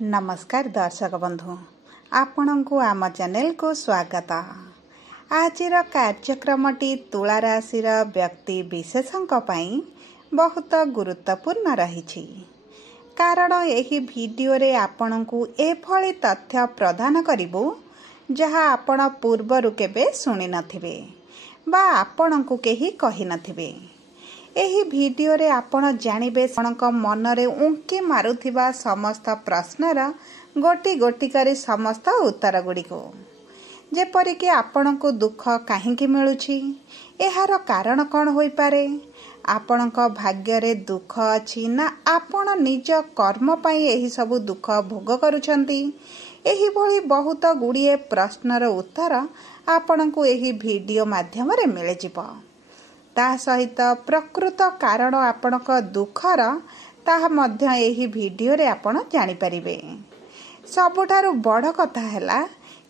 नमस्कार दर्शक बंधु आपण को आम चैनल को स्वागत। आज कार्यक्रमटी तुला राशि व्यक्ति विशेषों बहुत गुरुत्वपूर्ण रही, कारण यही वीडियो रे आपण को एभली तथ्य प्रदान करिबु जहाँ आपण पूर्वरु केबे सुनि नथिबे बा आपण को केही कहि नथिबे। एही वीडियो रे आपण जानिबे आपणक मन रे उंकी मारुथिबा समस्त प्रश्नर गोटी गोटी करी समस्त उत्तर गुडी को, जेपरि कि आपण को दुख काहेकि मिलुछि, एहार कारण कौन होई पारे, आपणक भाग्य रे दुख अछि ना आपण निज कर्म पई एही सब दुख भोग करूछंती। एही भली बहुत गुड़िए प्रश्नर उत्तर आपण को एही वीडियो माध्यम रे मिले जिवो। ता सहित प्रकृत कारण आपणक दुखर ताहा मध्य एही वीडियो रे आपण जानि परिबे। सबुठारु बड़ कथा हैला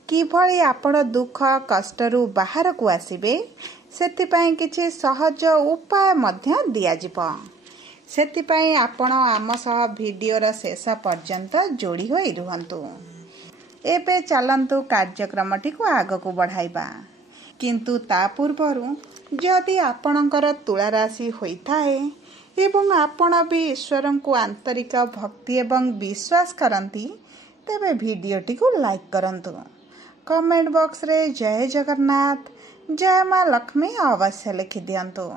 किभली आपण दुख कष्टरू बाहर को आसीबे, सेतिपई किछि सहज उपाय मध्य दिया जिवो। सेतिपई आपण आम सह वीडियोर शेष पर्यंत जोड़ी होई रुहंतु। एबे चलंतु कार्यक्रमटी को आगकू बढ़ाइबा, किंतु ता पूर्वरु जदि आपणकर तुला राशि होइथाए एवं आपण भी ईश्वर को आंतरिक भक्ति एवं विश्वास करती, तेबे वीडियोटी को लाइक करंतु। कमेंट बॉक्स रे जय जगन्नाथ जय मां लक्ष्मी अवश्य लिखि दियंतु।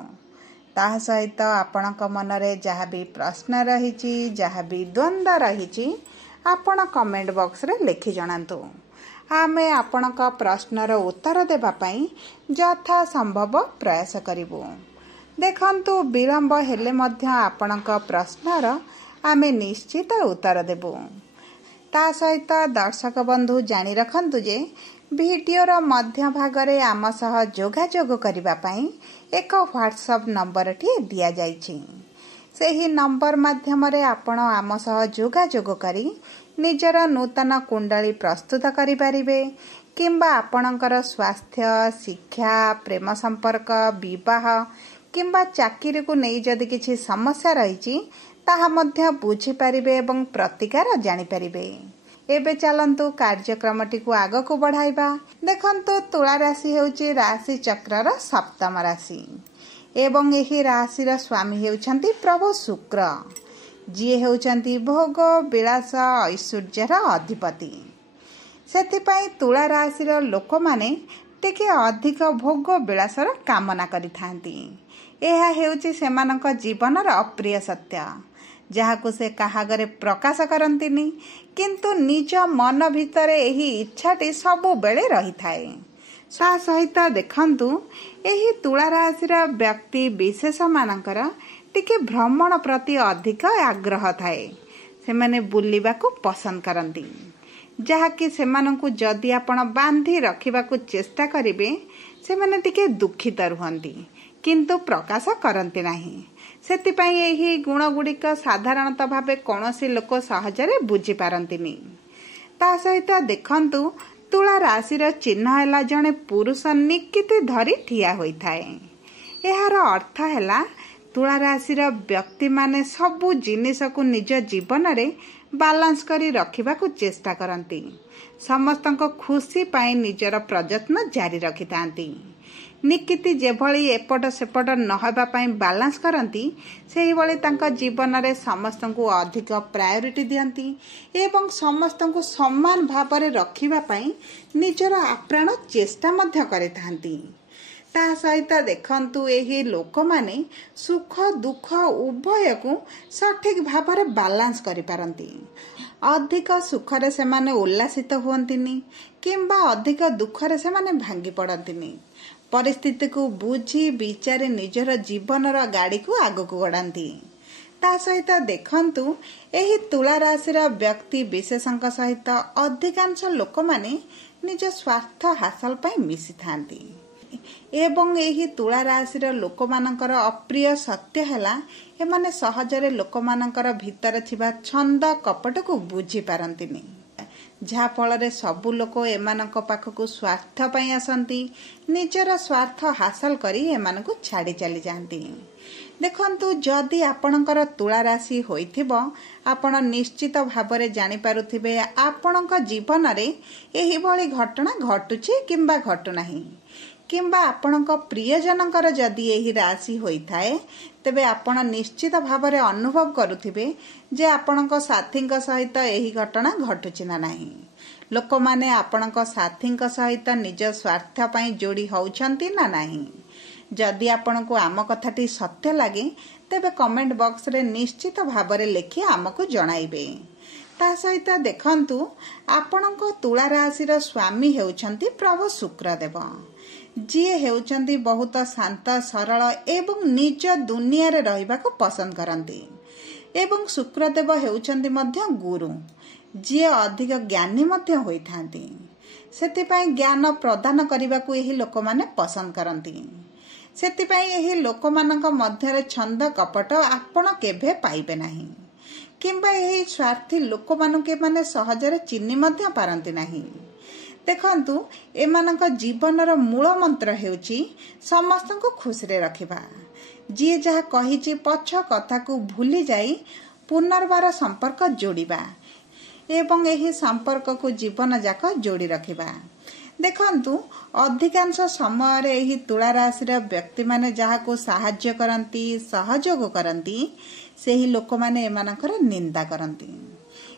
ता सहित आपणक मन रे जहाँ भी प्रश्न रही, जहाँ भी द्वंद्व रही, आपण कमेंट बॉक्स रे लिखि जणांतु। आमे आपणक प्रश्नर उत्तर देबा पई यथा संभव प्रयास करिबु। देखंतु विलंब हेले मध्य आपणक प्रश्नर आमे निश्चित उत्तर देबु। ता सहित दर्शक बंधु जानि रखंतु जे वीडियोर मध्य भागरे आम सह जोगाजोग करिबा पई एक व्हाट्सएप नंबर टी दिया जाइछि। सेही नंबर माध्यम रे आपण आम सह जोगाजोग करी निजर नूतन कुंडली प्रस्तुत करि परिबे, किंबा आपणकर स्वास्थ्य, शिक्षा, प्रेम संपर्क, विवाह किंबा चाकरी को नहीं जदि किछि समस्या रही ताहा मध्य बुझी परिबे एवं प्रतिकार जानि परिबे। एबे चलंतु कार्यक्रमटी को आगकू बढ़ाइबा। देखंतु तुला राशि हेउची राशि चक्रर सप्तम राशि एवं एही राशिर स्वामी हेउछंती प्रभु शुक्र, जी हेउछंती भोग विलास ऐश्वर्यर अधिपति। सेतिपई तुला राशिर लोक माने टिके अधिक भोग विलासर कामना करिथांती। एहा हेउची सेमानक जीवनर अप्रिय सत्य, जहाकू से काहागरे प्रकाश करंतिनी, किंतु निज मन भितरे एही इच्छाटी सबु बेले रही थाए। सा सहित देखंतु एही तुला राशिर व्यक्ति विशेष मानकर टिके भ्रमण प्रति अधिक आग्रह थाए। सेमाने बुलिबाकू पसंद करंती, जहाँकि सेमानकू जदि आपण बांधी रखिबाकू चेष्टा करिबे सेमाने टिके दुखित रुहंती, किंतु प्रकाश करंती नाही। सेतिपई एही गुण गुड़िक साधारणतः भावे कौनसी लोक सहजरे बुझी पारंतिनी। ता सहित देखंतु तुला राशिर चिन्ह हैला जणे पुरुष निकिति धरी ठिया होइथाए। एहार अर्थ हैला तुला राशिर व्यक्ति माने सबु जिनिस को निज जीवन रे बालांस करी रखिबाकू चेष्टा करंती, समस्तंको खुशी पाई निजर प्रयत्न जारी रखितांती। निकिति जेभली एपट सेपट नहबा पाई बालांस करंती, सेही भली तांका जीवन रे समस्तंको अधिक प्रायोरिटी दियंती एवं समस्तंको समान भाबरे रखिबा पाई निजर आप्राण चेष्टा मध्य करितांती। ता सहित देखंतु एही लोक माने सुख दुख उभय को सठिक भाबरे बालांस करि पारंती। अधिक सुखरे से माने उल्लासित हुअंतिनी, किंबा अधिक दुखरे से माने भांगी पड़ंतिनी। परिस्थिति को बुझी विचारे निजर जीवनर गाड़ी को आगकू गड़ांती। ता सहित देखंतु एही तुला राशिर व्यक्ति विशेषंक सहित अधिकांश लोक माने निज स्वार्थ हासिल पई मिसी थांती एवं एही तुला राशिर लोक मानकर अप्रिय सत्य हैला एमाने सहजरे लोक मानकर भीतर थिबा छंद कपट को बुझी पारंतिनी, जहा फल सबु लोक एमानक पाखकू स्वार्थ पई आसंती, निजर स्वार्थ हासिल करी एमानकू छाड़ी चली जांती। देखंतु जदि आपणकर तुला राशि होइथिबो आपण निश्चित भावरे जानि पारुथिबे आपणक जीवन रे एही भली घटना घटुछि किंबा घटु नाही किंबा आपणक प्रियजनकर जदि एही राशि होइथाए तेबे आपण निश्चित भावरे अनुभव करुथिबे जे आपणक साथींक सहित एही घटना घटुछि ना नाही। लोक माने आपणक साथींक सहित निज स्वार्थ पई जोड़ी होउछंती ना नाही। जदि आपनको आम कथाटी सत्य लगे तेबे कमेंट बॉक्स रे निश्चित भावरे लिखि आमको जणाइबे। ता सहित देखंतु आपणको तुला राशिर स्वामी हेउछंती प्रभु शुक्रदेव, जी हेउछंती बहुत शांत सरल एवं निज दुनिया रे रहिबाको पसंद करंती एवं शुक्रदेव हेउछंती मध्य गुरु, जी अधिक ज्ञानी मध्य होइथांती। सेतिपई ज्ञान प्रदान करबाकू एही लोकमाने पसंद करंती। सेतिपई एही लोकमानक मध्यरे छंद कपट आपण केभे पाइबे नाही किंबा एही स्वार्थी लोकमानके माने सहजरे चिन्नी मध्य पारंती नाही। देखंतु एमानक जीवनर मूल मंत्र हेउची समस्तको खुशी रे रखिबा। जी जहा कहिची पछ कथा को भूली जाई पुनर्बार संपर्क जोड़िबा एवं एही संपर्क को जीवन जाक जोड़ी रखिबा। देखंतु अधिकांश समय रे एही तुला राशि रा व्यक्ति माने जहा को सहाय्य करंती सहयोग करंती सेही लोक माने एमानकर निंदा करंती।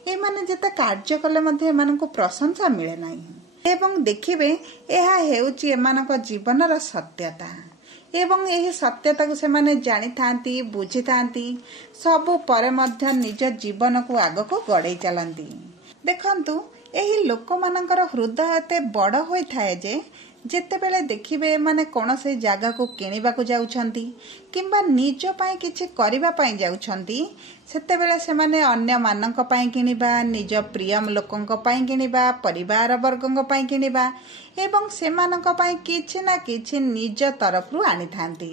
एमाने जेते कार्य कले मध्ये एमानको प्रशंसा मिले नाही एवं देखिबे एहा हेउची एमानक जीवनर सत्यता एवं एही सत्यता को से माने जानि थांती बुझी थांती सबु परे मध्य निज जीवन को आग को गड़े चलंती। देखंतु एही लोक मानकर हृदय एते बड़ होई थाए जे जेते बेले देखिबे माने कोन से जागा को किनिबा को जाउछंती किंबा निज पई किछि करिबा पई जाउछंती सेते बेले से माने अन्य मानक पई किनिबा निज प्रियम लोकंक पई किनिबा परिवार वर्गंक पई किनिबा एवं से मानक पई किछि ना किछि निज तरफरु आनी थांती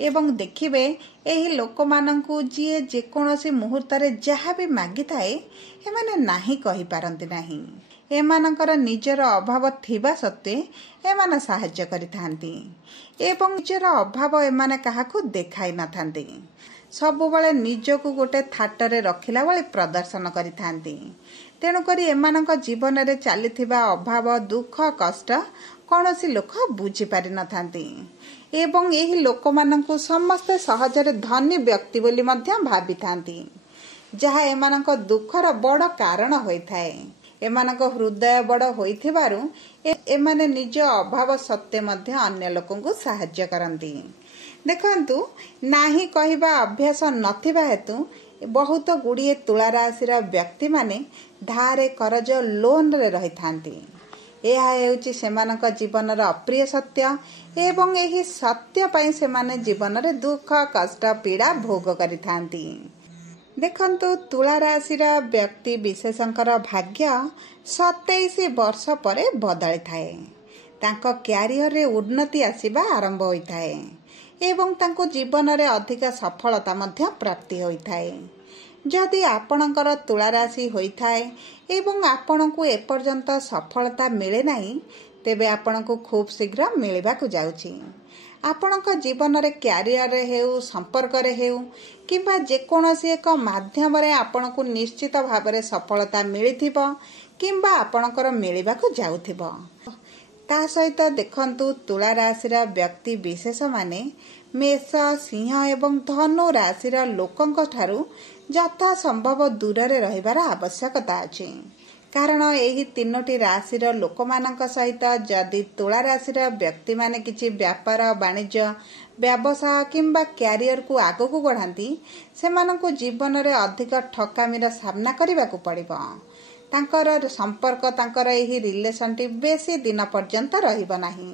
एवं देखिबे एही लोक माननकु जिए जे कोनोसी मुहूर्त रे जहा भी मागी थाए एमाने नाही कहि पारंती नाही। एमानकर निजर अभाव थिबा सत्वे एमाने सहाय्य करिथांती एवं निजर अभाव एमाने काहाकू देखाई न थांती। सबु बेले निजको गोटे थाटरे रखिला बेले प्रदर्शन करिथांती। तेणु करी एमानक जीवन रे चलीथिबा अभाव दुख कष्ट कौनसी लोक बुझी पारि न थांती एवं एही लोक माननकु समस्त सहजरे धनी व्यक्ति बोली मध्य भाबी थांती जहा एमानक दुखर बड़ कारण होइथाए। एमानक हृदय बड़ होइथिबारु एमाने निज अभाव सत्य मध्य अन्य लोकंकु सहाय्य करंती। देखंतु नाही कहिबा अभ्यास नथिबा हेतु बहुत गुड़िए तुला राशिर व्यक्ति माने धारे करज लोन रे रही थांती। यह हेउची सेमानक जीवनर अप्रिय सत्य एवं एही सत्य पई सेमाने जीवन रे दुख कष्ट पीड़ा भोग करिथांती। देखंतु तुला राशिर व्यक्ति विशेषकर भाग्य 27 वर्ष परे बदली थाए। तांको क्यारियर रे उन्नति आसीबा आरंभ होइथाए एवं तांको जीवन रे अधिक सफलता मध्य प्राप्ति होइथाए। जदि आपणकर तुला राशि होइथाए एवं आपणकु एपर्यंत सफलता मिले नाही तेबे आपणकु खूब शीघ्र मिलिबाकु जाउछि। आपणक जीवन रे क्यारियर रे हेउ संपर्क रे हेउ किबा जे कोनोसी एक माध्यम रे आपणकु निश्चित भाबरे सफलता मिलिथिबो किबा आपणकर मिलिबाकु जाउथिबो। ता सहित देखंतु तुला राशिर व्यक्ति विशेष माने मेष सिंह एवं धनु राशिर लोकंक ठारू यथा संभव दूर रे रहिबार आवश्यकता अछि। कारण एही तीनोटी राशिर लोकमानक सहित जदि तुला राशिर व्यक्ति माने किछि व्यापार वाणिज्य व्यवसाय किंबा क्यारियर को आगकू बढ़ांती सेमानकु जीवन रे अधिक ठकामीर सामना करबाकू पड़िबो। तांकर संपर्क तांकर एही रिलेशनशिप बेसी दिन पर्यंत रहिबो नाही।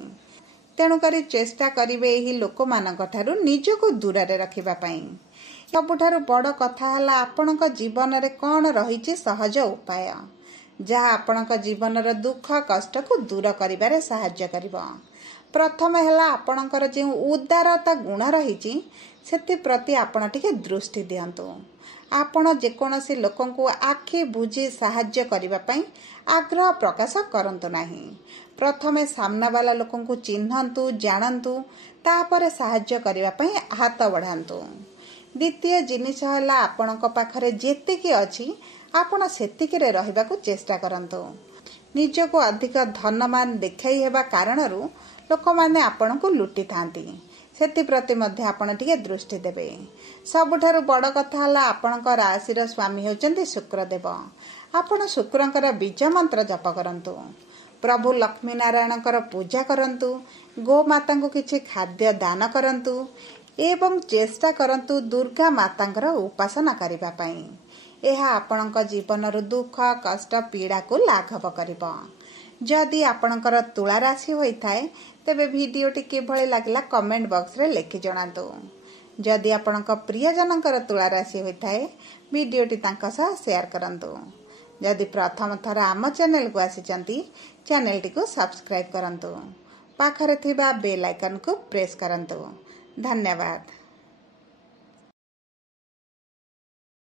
तेणु करी चेष्टा करिवे एही लोकमानक ठारू निजको दूर रे रखिबा पई। सबुठारू बड़ कथा हला आपणक जीवन रे कोन रहिछि सहज उपाय जहा आपणक जीवनर दुख कष्ट को दूर करिबारे सहाय्य करिबो। प्रथम हला आपणकर जे उदारता गुण रहिछि सेति प्रति आपण टिके दृष्टि दियंतु। ଆପଣ ଯେକୌଣସି ଲୋକଙ୍କୁ ଆଖି ବୁଜି ସାହାଯ୍ୟ କରିବା ପାଇଁ ଆଗ୍ରହ ପ୍ରକାଶ କରନ୍ତୁ ନାହିଁ। ପ୍ରଥମେ ସାମ୍ନାବାଲା ଲୋକଙ୍କୁ ଚିହ୍ନନ୍ତୁ, ଜାଣନ୍ତୁ, ତାପରେ ସାହାଯ୍ୟ କରିବା ପାଇଁ ହାତ ବଢ଼ାନ୍ତୁ। ଦ୍ୱିତୀୟ ଜିନିଷ ହେଲା, ଆପଣଙ୍କ ପାଖରେ ଯେତିକି ଅଛି ଆପଣ ସେତିକିରେ ରହିବାକୁ ଚେଷ୍ଟା କରନ୍ତୁ। ନିଜକୁ ଅଧିକ ଧନମାନ ଦେଖାଇ ହେବା କାରଣରୁ ଲୋକମାନେ ଆପଣଙ୍କୁ ଲୁଟିଥାନ୍ତି। ସେଥିପ୍ରତି ମଧ୍ୟ ଆପଣ ଟିକେ ଦୃଷ୍ଟି ଦେବେ। ସବୁଠାରୁ ବଡ଼ କଥା ହେଲା, ଆପଣଙ୍କ ରାଶିର ସ୍ୱାମୀ ହେଉଛନ୍ତି ଶୁକ୍ରଦେବ। ଆପଣ ଶୁକ୍ରଙ୍କର ବୀଜ ମନ୍ତ୍ର ଜପ କରନ୍ତୁ। ପ୍ରଭୁ ଲକ୍ଷ୍ମୀ ନାରାୟଣଙ୍କର ପୂଜା କରନ୍ତୁ। ଗୋମାତାଙ୍କୁ କିଛି ଖାଦ୍ୟ ଦାନ କରନ୍ତୁ ଏବଂ ଚେଷ୍ଟା କରନ୍ତୁ ଦୁର୍ଗା ମାତାଙ୍କର ଉପାସନା କରିବା ପାଇଁ। ଏହା ଆପଣଙ୍କ ଜୀବନରୁ ଦୁଃଖ, କଷ୍ଟ, ପୀଡ଼ାକୁ ଲାଘବ କରିବ। ଯଦି ଆପଣଙ୍କର ତୁଳା ରାଶି ହୋଇଥାଏ ତେବେ ଭିଡ଼ିଓଟି କିଭଳି ଲାଗିଲା କମେଣ୍ଟ ବକ୍ସରେ ଲେଖି ଜଣାନ୍ତୁ। ଯଦି ଆପଣଙ୍କ ପ୍ରିୟଜନଙ୍କର ତୁଳା ରାଶି ହୋଇଥାଏ ଭିଡ଼ିଓଟି ତାଙ୍କ ସହ ସେୟାର କରନ୍ତୁ। ଯଦି ପ୍ରଥମ ଥର ଆମ ଚ୍ୟାନେଲକୁ ଆସିଛନ୍ତି ଚ୍ୟାନେଲଟିକୁ ସବସ୍କ୍ରାଇବ୍ କରନ୍ତୁ। ପାଖରେ ଥିବା ବେଲ୍ ଆଇକନକୁ ପ୍ରେସ୍ କରନ୍ତୁ। ଧନ୍ୟବାଦ।